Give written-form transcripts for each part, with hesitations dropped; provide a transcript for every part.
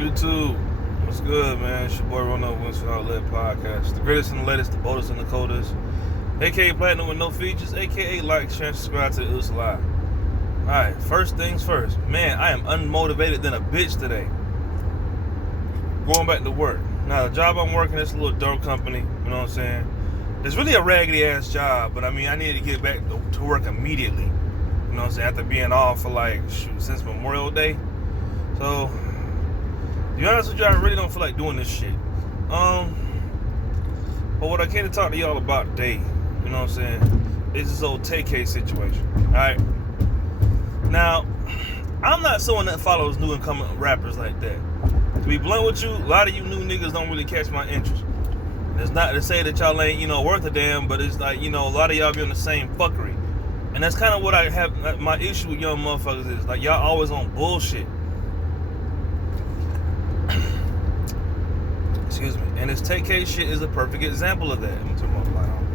YouTube, what's good, man? It's your boy Ronald Winston Outlet Podcast. The greatest and the latest, the boldest and the coldest. AKA Platinum with no features, AKA like, share, and subscribe to It's Live. Alright, first things first. Man, I am unmotivated than a bitch today. Going back to work. Now, the job I'm working is a little dumb company, you know what I'm saying? It's really a raggedy ass job, but I mean, I need to get back to work immediately. You know what I'm saying? After being off for since Memorial Day. So, to be honest with you, I really don't feel like doing this shit. But what I came to talk to y'all about today, you know what I'm saying, is this old Tay-K situation. Alright? Now, I'm not someone that follows new incoming rappers like that. To be blunt with you, a lot of you new niggas don't really catch my interest. It's not to say that y'all ain't, worth a damn, but it's like, a lot of y'all be on the same fuckery. And that's kind of what I have, my issue with young motherfuckers is, like, y'all always on bullshit. Excuse me. And this Tay-K shit is a perfect example of that. Let me turn my light on.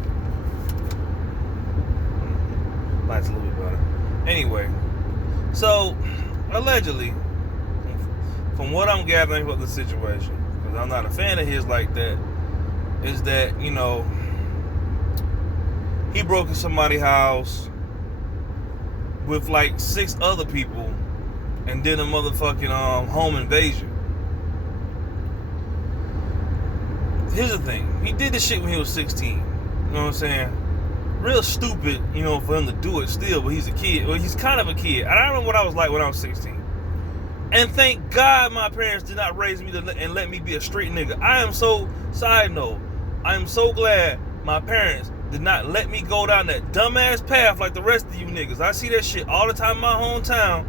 Light's a little bit better. Anyway, so, allegedly, from what I'm gathering with the situation, because I'm not a fan of his like that, is that, he broke into somebody's house with like 6 other people and did a motherfucking home invasion. Here's the thing. He did this shit when he was 16. You know what I'm saying? Real stupid, for him to do it still, but he's a kid. Well, he's kind of a kid. I don't know what I was like when I was 16. And thank God my parents did not raise me and let me be a street nigga. Side note, I am so glad my parents did not let me go down that dumbass path like the rest of you niggas. I see that shit all the time in my hometown.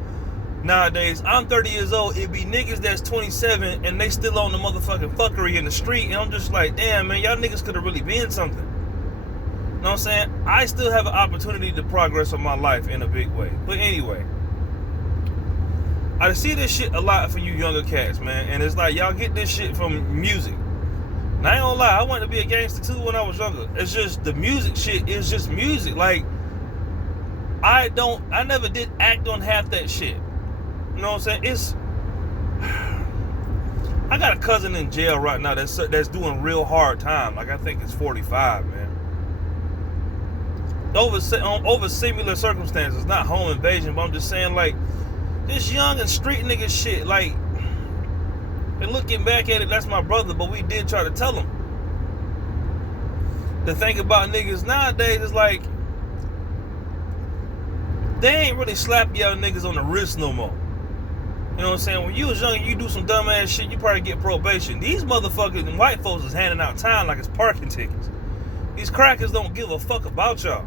Nowadays, I'm 30 years old. It be niggas that's 27 and they still on the motherfucking fuckery in the street. And I'm just like, damn, man, y'all niggas could have really been something. You know what I'm saying? I still have an opportunity to progress on my life in a big way. But anyway, I see this shit a lot for you younger cats, man. And it's like, y'all get this shit from music. And I ain't gonna lie, I wanted to be a gangster too when I was younger. It's just, the music shit is just music. Like, I never did act on half that shit. You know what I'm saying? I got a cousin in jail right now that's doing real hard time. Like, I think it's 45, man. Over similar circumstances, not home invasion, but I'm just saying, like, this young and street nigga shit, like, and looking back at it, that's my brother, but we did try to tell him. The thing about niggas nowadays is like, they ain't really slap y'all niggas on the wrist no more. You know what I'm saying? When you was young and you do some dumb ass shit, you probably get probation. These motherfuckers and white folks is handing out time like it's parking tickets. These crackers don't give a fuck about y'all.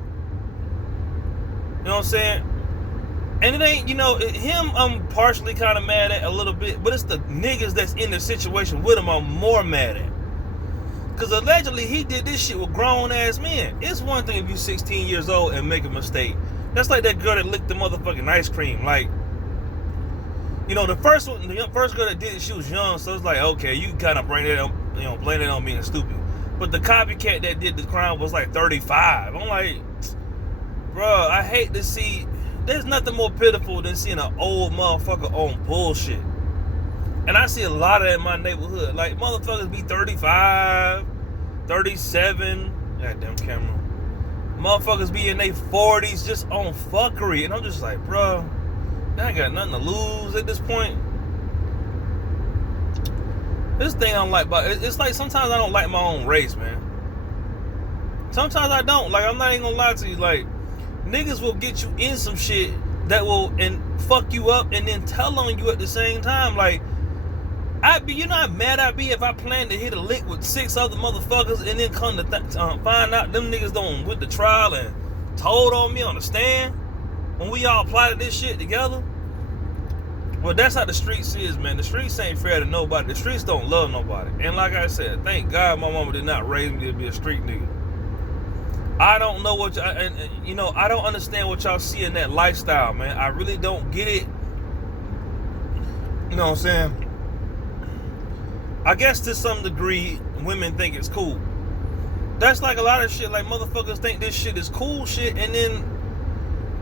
You know what I'm saying? And it ain't, him I'm partially kind of mad at a little bit, but it's the niggas that's in the situation with him I'm more mad at. Because allegedly he did this shit with grown ass men. It's one thing if you're 16 years old and make a mistake. That's like that girl that licked the motherfucking ice cream. Like, the first girl that did it, she was young, so it's like, okay, you kind of bring that on, blame it on being stupid. But the copycat that did the crime was like 35. I'm like, bruh, I hate to see. There's nothing more pitiful than seeing an old motherfucker on bullshit. And I see a lot of that in my neighborhood. Like, motherfuckers be 35, 37. Goddamn camera. Motherfuckers be in their 40s just on fuckery. And I'm just like, bro, I ain't got nothing to lose at this point. This thing I don't like about it's like sometimes I don't like my own race, man. Sometimes I don't. Like, I'm not even gonna lie to you. Like, niggas will get you in some shit that will and fuck you up and then tell on you at the same time. Like, you know how mad I'd be if I planned to hit a lick with 6 other motherfuckers and then come to find out them niggas don't went to trial and told on me on the stand when we all plotted this shit together. Well, that's how the streets is, man. The streets ain't fair to nobody. The streets don't love nobody. And like I said, thank God my mama did not raise me to be a street nigga. I don't know what I don't understand what y'all see in that lifestyle, man. I really don't get it. You know what I'm saying? I guess to some degree, women think it's cool. That's like a lot of shit. Like, motherfuckers think this shit is cool shit, and then,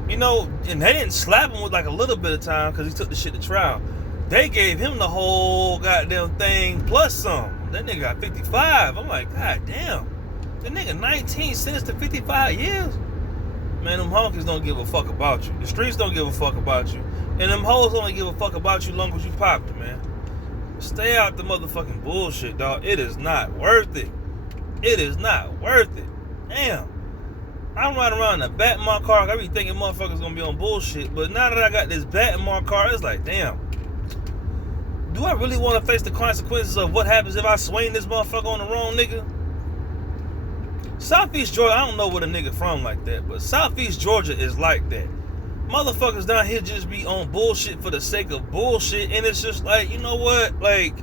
and they didn't slap him with like a little bit of time because he took the shit to trial. They gave him the whole goddamn thing plus some. That nigga got 55. I'm like, God damn. That nigga 19 cents to 55 years? Man, them honkies don't give a fuck about you. The streets don't give a fuck about you. And them hoes only give a fuck about you long as you poppin', man. Stay out the motherfucking bullshit, dog. It is not worth it. It is not worth it. Damn. I'm riding around in a bat in my car. I be thinking motherfuckers gonna be on bullshit. But now that I got this bat in my car, it's like, damn. Do I really want to face the consequences of what happens if I swing this motherfucker on the wrong nigga? Southeast Georgia, I don't know where the nigga from like that, but Southeast Georgia is like that. Motherfuckers down here just be on bullshit for the sake of bullshit, and it's just like, you know what? Like,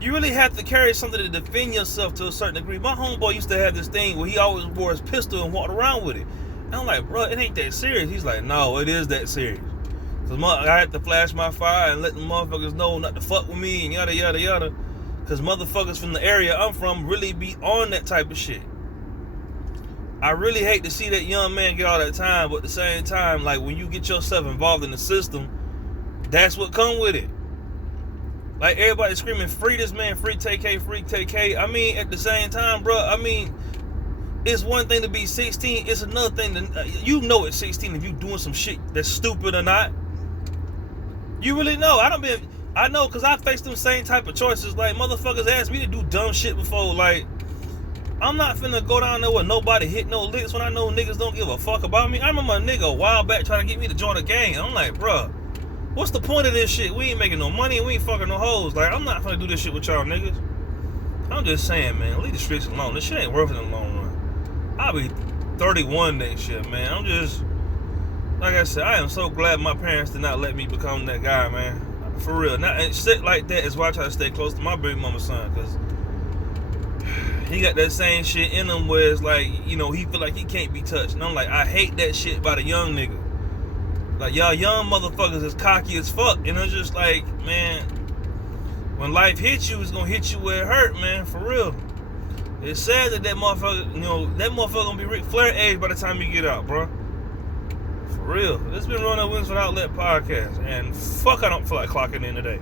you really have to carry something to defend yourself to a certain degree. My homeboy used to have this thing where he always wore his pistol and walked around with it. And I'm like, bro, it ain't that serious. He's like, no, it is that serious. Cause I had to flash my fire and let the motherfuckers know not to fuck with me and yada yada yada. Cause motherfuckers from the area I'm from really be on that type of shit. I really hate to see that young man get all that time, but at the same time, like when you get yourself involved in the system, that's what come with it. Like everybody screaming, free this man, free Tay-K, free Tay-K. I mean, at the same time, bro, I mean, it's one thing to be 16. It's another thing to, you know at 16 if you doing some shit that's stupid or not. You really know. I know because I faced them same type of choices. Like, motherfuckers asked me to do dumb shit before. Like, I'm not finna go down there with nobody hit no licks when I know niggas don't give a fuck about me. I remember a nigga a while back trying to get me to join a gang. I'm like, bruh, what's the point of this shit? We ain't making no money and we ain't fucking no hoes. Like, I'm not finna do this shit with y'all niggas. I'm just saying, man, leave the streets alone. This shit ain't worth it in the long run. I'll be 31 next year, man. I'm just, like I said, I am so glad my parents did not let me become that guy, man. For real. Now, and shit like that is why I try to stay close to my baby mama's son, because he got that same shit in him where it's like, you know, he feel like he can't be touched. And I'm like, I hate that shit by the young nigga. Like, y'all young motherfuckers is cocky as fuck. And it's just like, man, when life hits you, it's gonna hit you where it hurt, man, for real. It's sad that motherfucker, you know, that motherfucker gonna be Ric Flair age by the time you get out, bro. For real. This has been Running Wings Without Let podcast. And fuck, I don't feel like clocking in today.